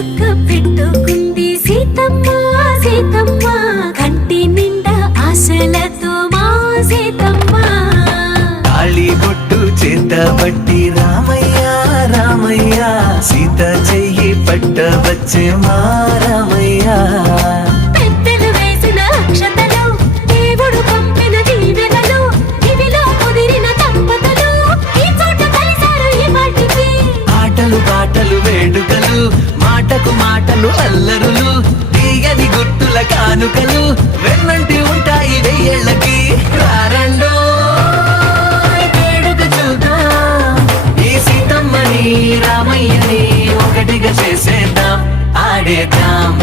చుక్క పెట్టుకుంది సీతమ్మ సీతమ్మ కంటి నిండా ఆశలతో మా సీతమ్మ తాళి బొట్టు చేతబట్టి రామయ్య రామయ్య సీత చెయ్యి పట్టవచ్చే మా రామయ్య పెద్దలు వేసిన అక్షతలు దేవుడు పంపిన దీవెనలు ఇవిలో కుదిరిన దంపతులు ఈ చోట కలిసారు ఈ వాటికి ఆటలు పాటలు వేడుకలు మాటకు మాటలు అల్లరులు తీయని గుట్టుల కానుకలు వెన్నంటి ఉంటాయి వెయ్యేళ్ళకి రారండో వేడుక చూద్దాం ఈ సీతమ్మని రామయ్యని ఒకటిగా చేసేద్దాం ఆడేద్దాం